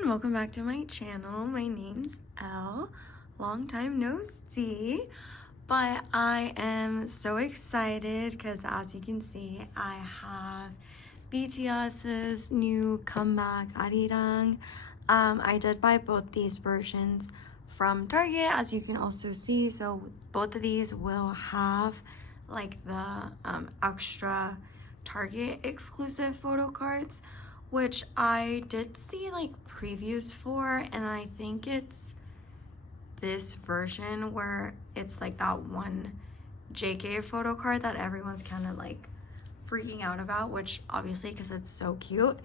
everyone, welcome back to my channel. My name's Elle. Long time no see, but I am so excited because as you can see, I have BTS's new comeback, Arirang. I did buy both these versions from Target, as you can also see, so both of these will have like the extra Target exclusive photo cards, which I did see like previews for, and I think it's this version where it's like that one JK photo card that everyone's kind of like freaking out about, which obviously because it's so cute.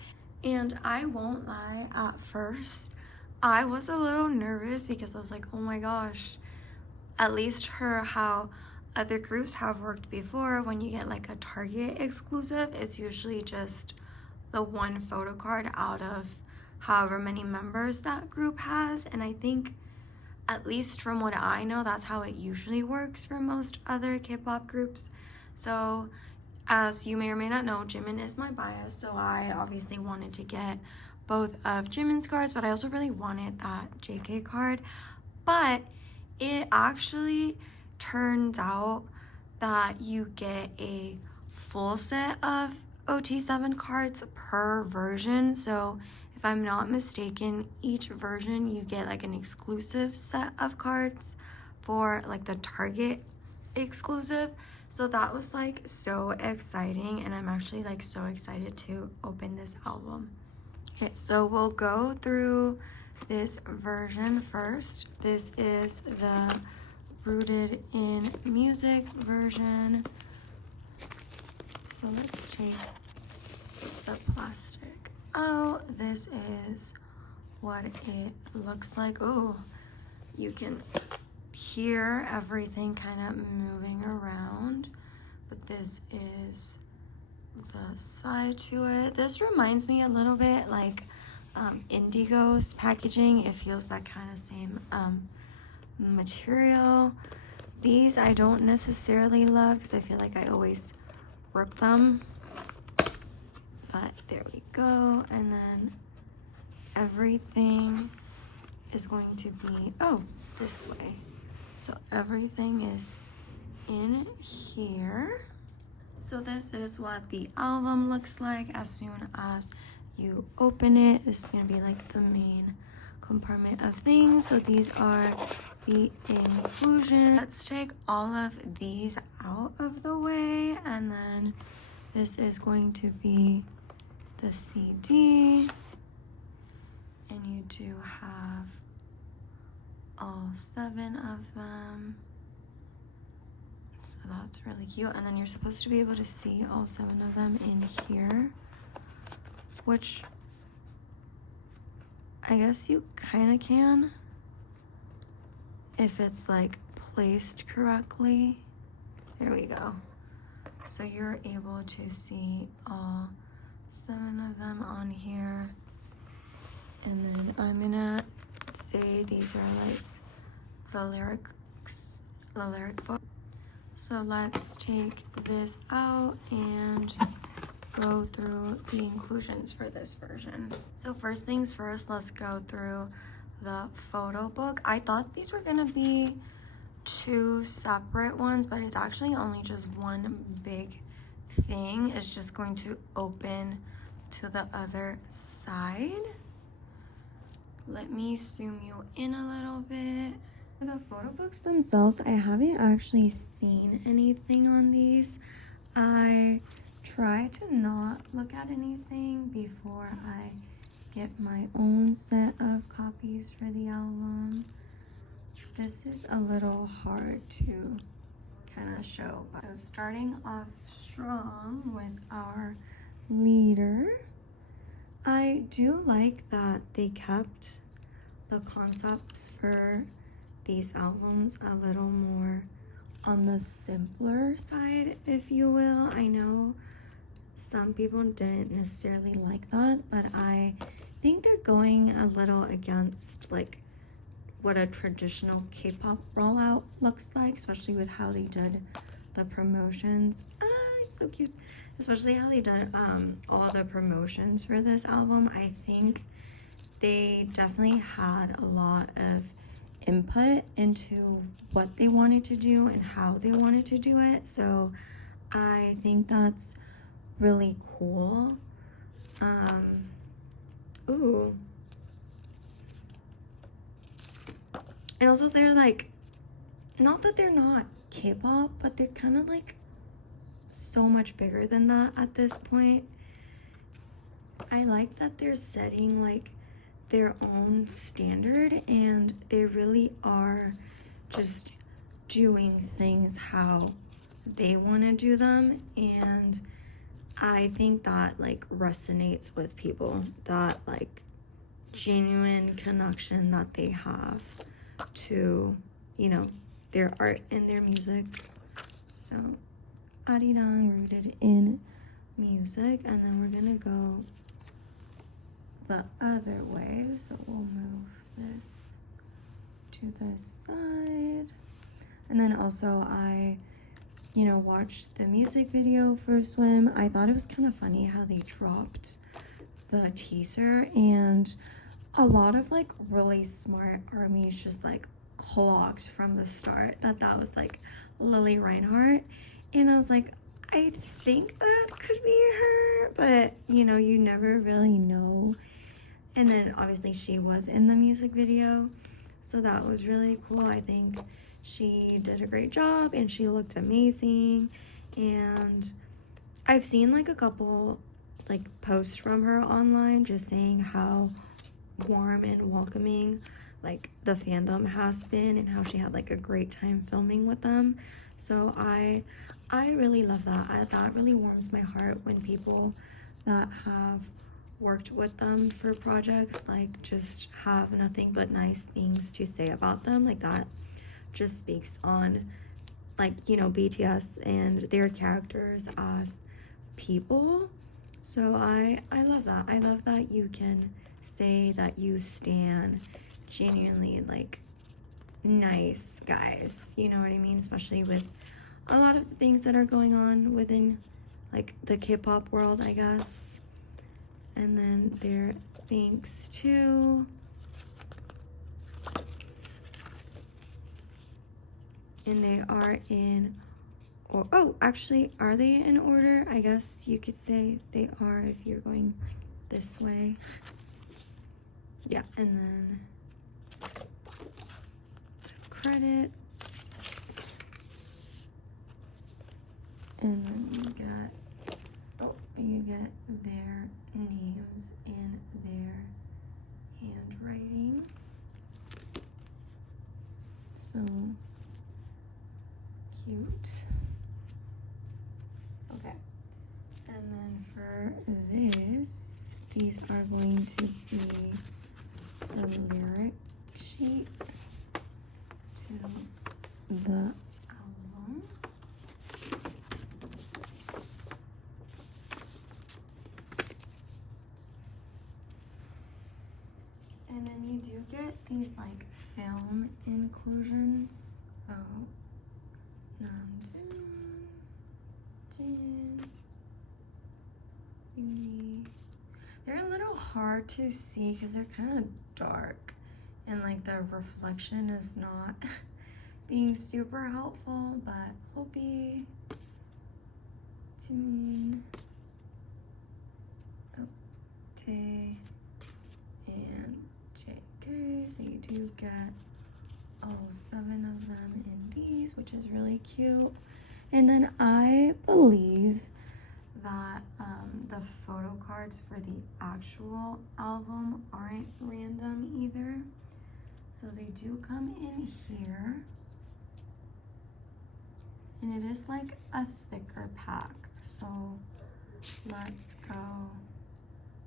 And I won't lie, at first I was a little nervous because I was like, oh my gosh, at least how other groups have worked before, when you get like a Target exclusive, it's usually just the one photo card out of however many members that group has. And I think, at least from what I know, that's how it usually works for most other K-pop groups. So as you may or may not know, Jimin is my bias, so I obviously wanted to get both of Jimin's cards, but I also really wanted that JK card. But it actually turns out that you get a full set of OT7 cards per version. So if I'm not mistaken, each version you get like an exclusive set of cards for like the Target exclusive. So that was like so exciting, and I'm actually like so excited to open this album. Okay, so we'll go through this version first. This is the Rooted in Music version. So let's take the plastic out. This is what it looks like. Oh, you can hear everything kind of moving around, but this is the side to it. This reminds me a little bit like Indigo's packaging. It feels that kind of same material. These I don't necessarily love because I feel like I always rip them, but there we go. And then everything is going to be this way. So everything is in here. So this is what the album looks like as soon as you open it. This is gonna be like the main compartment of things. So these are the inclusions. Let's take all of these out of the way, and then this is going to be the CD, and you do have all 7 of them. So that's really cute. And then you're supposed to be able to see all 7 of them in here, which I guess you kind of can if it's like placed correctly. There we go. So you're able to see all 7 of them on here. And then I'm gonna say these are like the lyric book. So let's take this out and go through the inclusions for this version. So first things first, let's go through the photo book. I thought these were gonna be 2 separate ones, but it's actually only just one big thing. It's just going to open to the other side. Let me zoom you in a little bit. The photo books themselves, I haven't actually seen anything on these. I try to not look at anything before I get my own set of copies for the album. This is a little hard to kind of show. So starting off strong with our leader, I do like that they kept the concepts for these albums a little more on the simpler side, if you will. I know some people didn't necessarily like that, but I think they're going a little against like what a traditional K-pop rollout looks like, especially with how they did the promotions. It's so cute. Especially how they did all the promotions for this album. I think they definitely had a lot of input into what they wanted to do and how they wanted to do it. So I think that's really cool. Ooh. And also they're like, not that they're not K-pop, but they're kind of like so much bigger than that at this point. I like that they're setting like their own standard, and they really are just doing things how they want to do them. And I think that like resonates with people, that like genuine connection that they have to, you know, their art and their music. So Arirang, rooted in music. And then we're gonna go the other way, so we'll move this to the side. And then also I, you know, watched the music video for Swim. I thought it was kind of funny how they dropped the teaser, and a lot of like really smart armies just like clocked from the start that was like Lily Reinhardt. And I was like, I think that could be her, but you know, you never really know. And then obviously she was in the music video, so that was really cool. I think she did a great job and she looked amazing. And I've seen like a couple like posts from her online just saying how warm and welcoming like the fandom has been, and how she had like a great time filming with them. So I really love that. That really warms my heart when people that have worked with them for projects like just have nothing but nice things to say about them. Like that just speaks on like, you know, BTS and their characters as people. So I love that. I love that you can say that you stan genuinely like nice guys, you know what I mean? Especially with a lot of the things that are going on within like the K-pop world, I guess. And then their thanks to, and they are in, or oh, actually, are they in order? I guess you could say they are if you're going this way. Yeah, and then the credits, and then you get their names and their handwriting. So cute. Okay, and then for this, these are going to be the lyric sheet to the album. And then you do get these like film inclusions. Oh, they're a little hard to see because they're kind of dark, and like the reflection is not being super helpful, but will be to mean okay and JK. So you do get all 7 of them in these, which is really cute. And then I believe that the photo cards for the actual album aren't random either. So they do come in here. And it is like a thicker pack. So let's go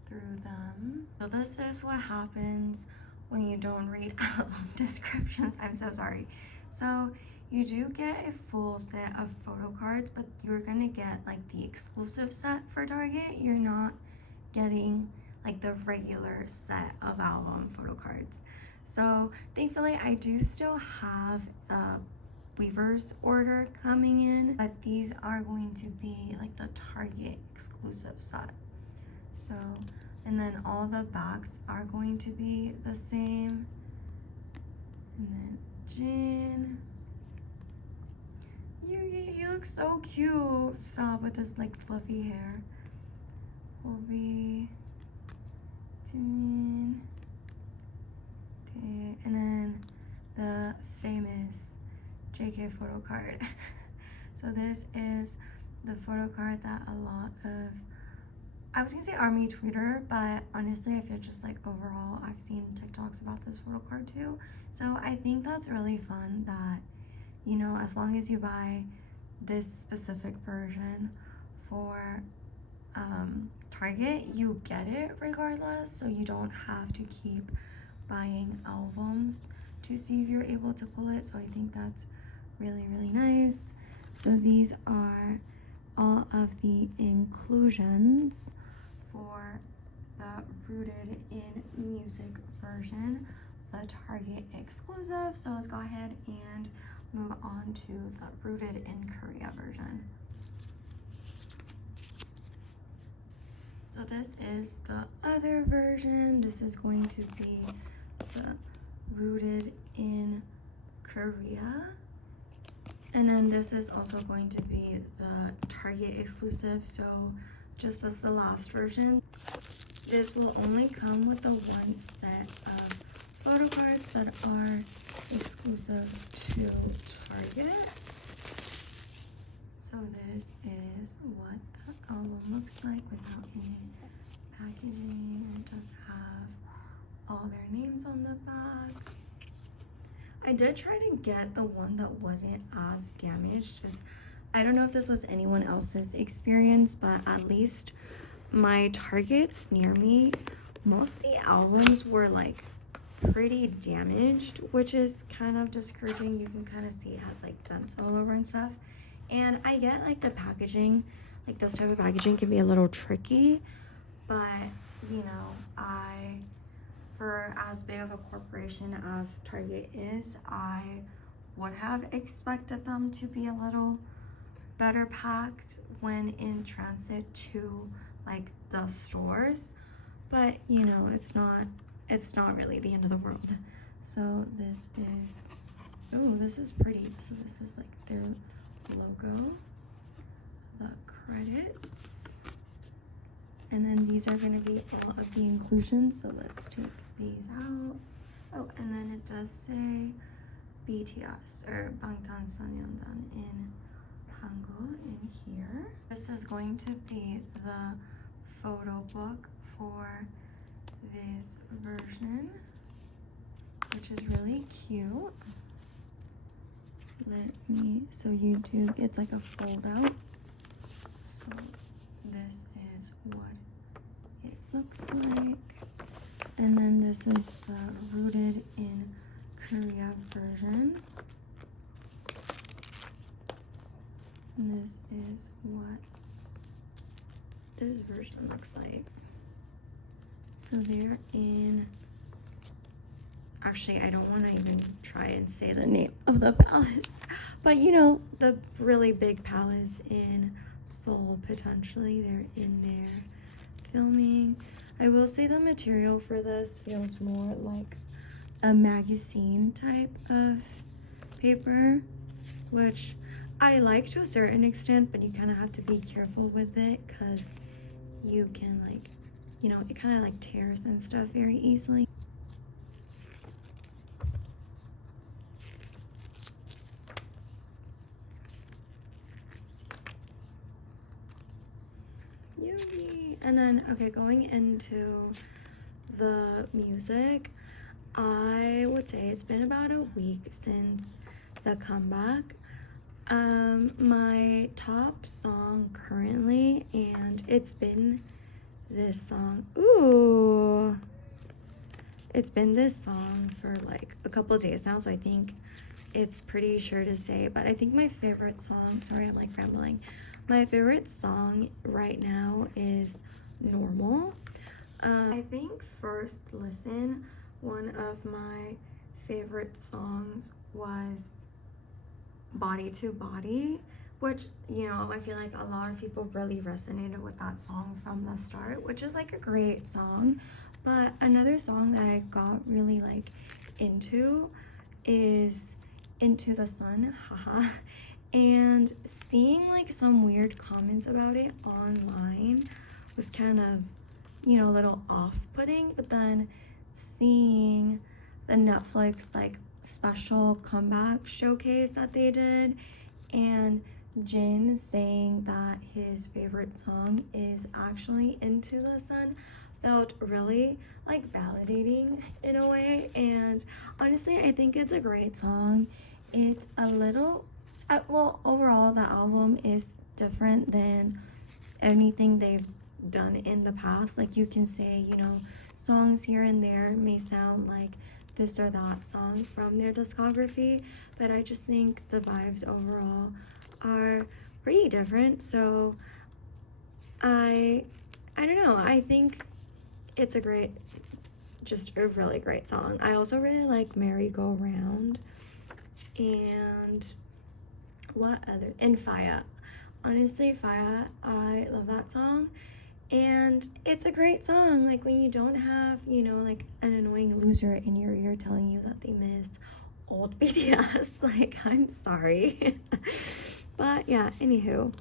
through them. So this is what happens when you don't read album descriptions. I'm so sorry. So you do get a full set of photo cards, but you're gonna get like the exclusive set for Target. You're not getting like the regular set of album photo cards. So thankfully I do still have a Weaver's order coming in, but these are going to be like the Target exclusive set. So and then all the backs are going to be the same. And then Jin. Yugi, he looks so cute. Stop with his like fluffy hair. Hobi, Jimin. Okay, and then the famous JK photo card. So this is the photo card that a lot of, I was gonna say ARMY Twitter, but honestly I feel just like overall I've seen TikToks about this photo card too. So I think that's really fun that, you know, as long as you buy this specific version for Target, you get it regardless, so you don't have to keep buying albums to see if you're able to pull it. So I think that's really, really nice. So these are all of the inclusions for the Rooted in Music version, the Target exclusive. So let's go ahead and move on to the Rooted in Korea version. So this is the other version. This is going to be the Rooted in Korea. And then this is also going to be the Target exclusive. So just as the last version, this will only come with the one set of photo cards that are exclusive to Target. So this is what the album looks like without any packaging. It does have all their names on the back. I did try to get the one that wasn't as damaged. Just, I don't know if this was anyone else's experience, but at least my Targets near me, most of the albums were like pretty damaged, which is kind of discouraging. You can kind of see it has like dents all over and stuff. And I get like the packaging, like this type of packaging can be a little tricky, but you know, for as big of a corporation as Target is, I would have expected them to be a little better packed when in transit to like the stores, but you know, it's not really the end of the world. So this is, oh, this is pretty. So this is like their logo, the credits, and then these are going to be all of the inclusions. So let's take these out. Oh, and then it does say BTS or 방탄소년단 in Hangul in here. This is going to be the photo book for this version, which is really cute. So you do, it's like a fold out. So this is what it looks like. And then this is the Rooted in Korea version. And this is what this version looks like. So they're in, actually I don't want to even try and say the name of the palace, but you know, the really big palace in Seoul, potentially. They're in there filming. I will say the material for this feels more like a magazine type of paper, which I like to a certain extent, but you kind of have to be careful with it because you can like, you know, it kind of like tears and stuff very easily. And then, okay, going into the music, I would say it's been about a week since the comeback. My top song currently, and it's been this song. Ooh, it's been this song for like a couple of days now, so I think it's pretty sure to say. But I think my favorite song, sorry I'm like rambling, my favorite song right now is Normal. I think first listen, one of my favorite songs was Body to Body, which, you know, I feel like a lot of people really resonated with that song from the start, which is like a great song. But another song that I got really like into is Into the Sun, haha. And seeing like some weird comments about it online was kind of, you know, a little off-putting, but then seeing the Netflix like special comeback showcase that they did, and Jin saying that his favorite song is actually Into the Sun felt really like validating in a way. And honestly, I think it's a great song. It's a little well, overall the album is different than anything they've done in the past. Like, you can say, you know, songs here and there may sound like this or that song from their discography, but I just think the vibes overall are pretty different. So I don't know, I think it's a really great song. I also really like Merry Go Round, and what other, and Faya. Honestly, Faya, I love that song. And it's a great song, like when you don't have, you know, like an annoying loser in your ear telling you that they missed old BTS. Like, I'm sorry. But yeah, anywho,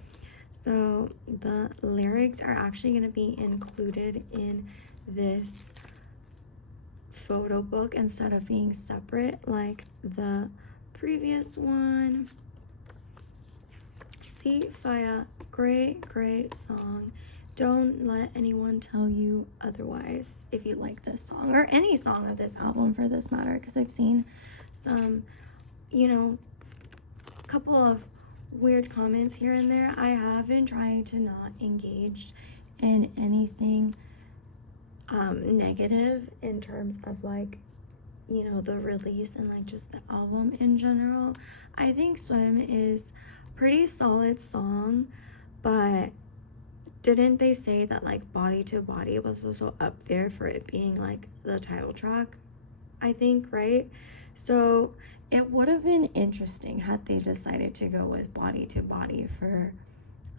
so the lyrics are actually going to be included in this photo book instead of being separate like the previous one. See, Faya, great song. Don't let anyone tell you otherwise if you like this song, or any song of this album for this matter, because I've seen some, you know, a couple of weird comments here and there. I have been trying to not engage in anything negative in terms of like, you know, the release and like just the album in general. I think Swim is pretty solid song, but didn't they say that like Body to Body was also up there for it being like the title track, I think, right? So it would have been interesting had they decided to go with Body to Body for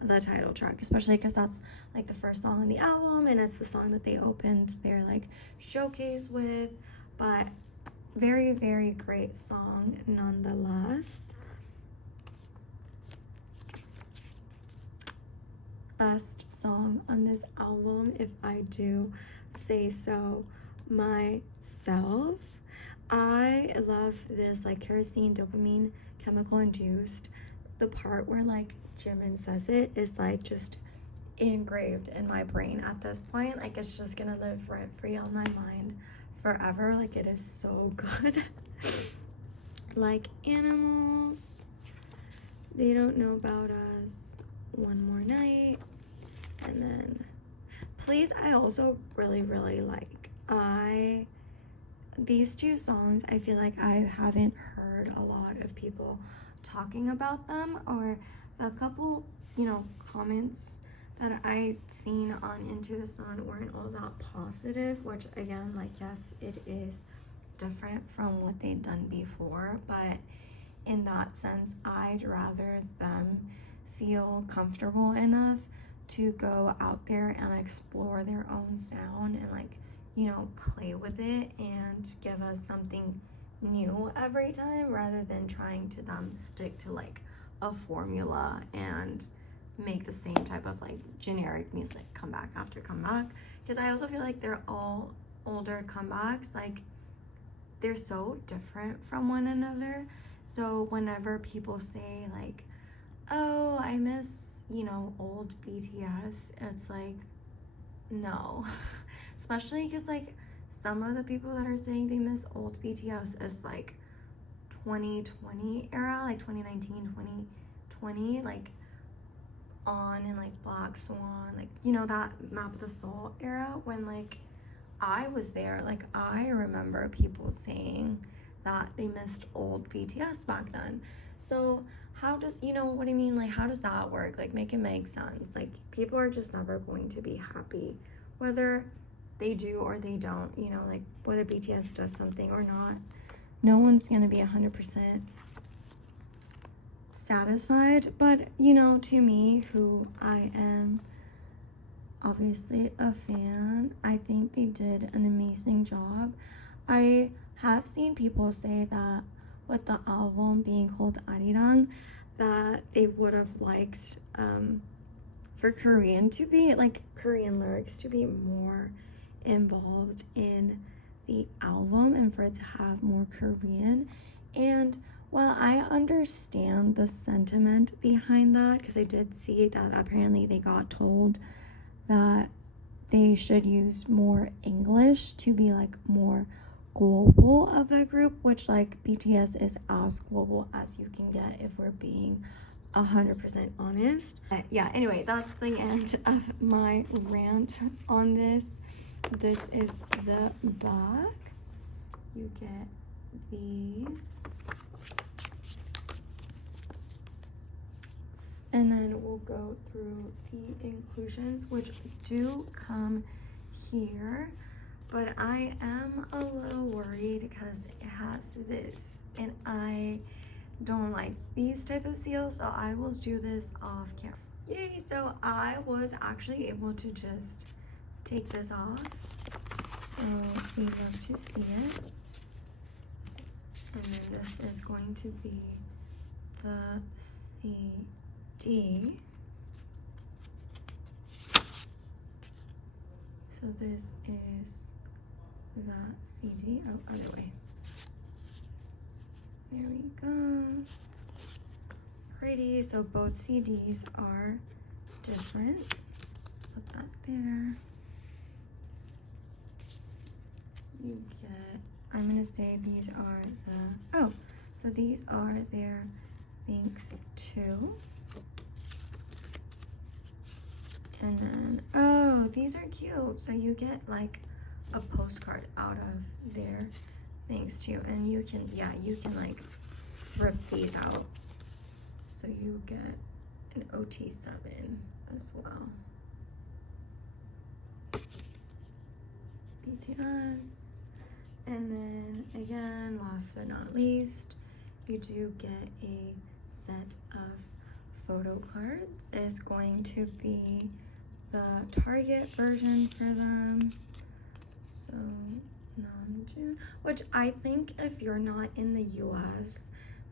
the title track, especially because that's like the first song on the album and it's the song that they opened their like showcase with. But very great song nonetheless. Best song on this album, if I do say so myself. I love this like kerosene dopamine chemical induced. The part where like Jimin says it is like just engraved in my brain at this point. Like, it's just gonna live rent free on my mind forever. Like, it is so good. Like animals, they don't know about us, one more night, and then Please. I also really like these two songs. I feel like I haven't heard a lot of people talking about them, or a couple, you know, comments that I'd seen on Into the Sun weren't all that positive, which again, like, yes, it is different from what they'd done before, but in that sense, I'd rather them feel comfortable enough to go out there and explore their own sound and like, you know, play with it and give us something new every time, rather than trying to stick to like a formula and make the same type of like generic music comeback after comeback. Because I also feel like they're all older comebacks, like they're so different from one another. So whenever people say like, oh, I miss, you know, old BTS, it's like, no. Especially because like some of the people that are saying they miss old BTS is like 2020 era, like 2019, 2020, like On and like Black Swan, like, you know, that Map of the Soul era, when like I was there. Like, I remember people saying that they missed old BTS back then. So how does, you know what I mean, like, how does that work? Like, make it make sense. Like, people are just never going to be happy whether they do or they don't, you know, like whether BTS does something or not. No one's gonna be 100% satisfied, but you know, to me, who I am obviously a fan, I think they did an amazing job. I have seen people say that with the album being called Arirang, that they would have liked for Korean to be, like, Korean lyrics to be more involved in the album and for it to have more Korean. And while I understand the sentiment behind that, because I did see that apparently they got told that they should use more English to be like more global of a group, which like BTS is as global as you can get if we're being 100% honest. But yeah, anyway, that's the end of my rant on this. This is the back. You get these. And then we'll go through the inclusions, which do come here. But I am a little worried because it has this, and I don't like these type of seals, so I will do this off camera. Yay, so I was actually able to just take this off, so we love to see it. And then this is going to be the CD. So this is the CD. Oh, other way. There we go. Pretty. So both CDs are different. Put that there. You get, I'm gonna say these are the, oh, so these are their thanks to. And then, oh, these are cute. So you get like a postcard out of their thanks to, and you can, yeah, you can like rip these out. So you get an OT7 as well. BTS. And then again, last but not least, you do get a set of photo cards. It's going to be the Target version for them. So Namjoon, which I think if you're not in the US,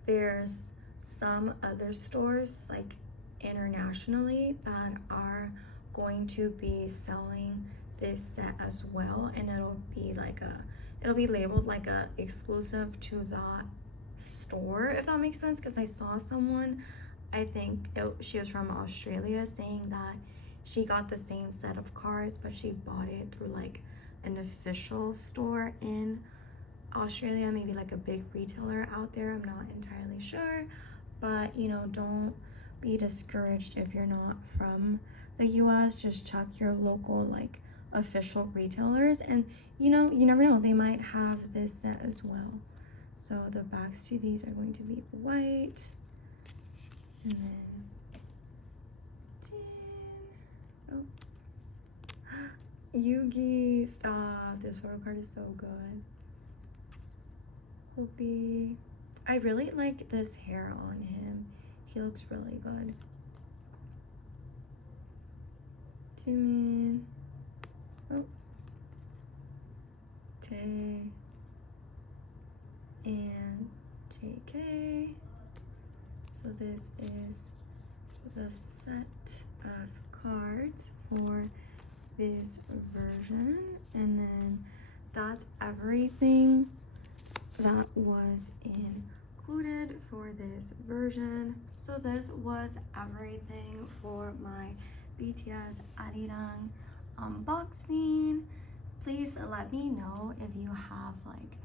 there's some other stores like internationally that are going to be selling this set as well, and it'll be like a, it'll be labeled like a exclusive to that store, if that makes sense. Because I saw someone, I think she was from Australia, saying that she got the same set of cards, but she bought it through like an official store in Australia, maybe like a big retailer out there. I'm not entirely sure, but you know, don't be discouraged if you're not from the US. Just check your local like official retailers, and you know, you never know, they might have this set as well. So the backs to these are going to be white, and then Yugi, stop. This photo card is so good. Kopi. I really like this hair on him. He looks really good. Jimin. Oh. Tae. And JK. So this is the set of cards for this version, and then that's everything that was included for this version. So this was everything for my BTS Arirang unboxing. Please let me know if you have like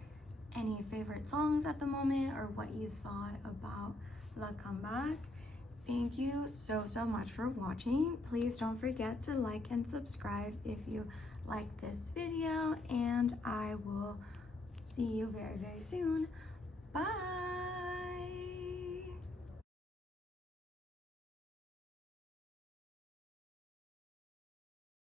any favorite songs at the moment or what you thought about the comeback. Thank you so much for watching. Please don't forget to like and subscribe if you like this video, and I will see you very soon. Bye.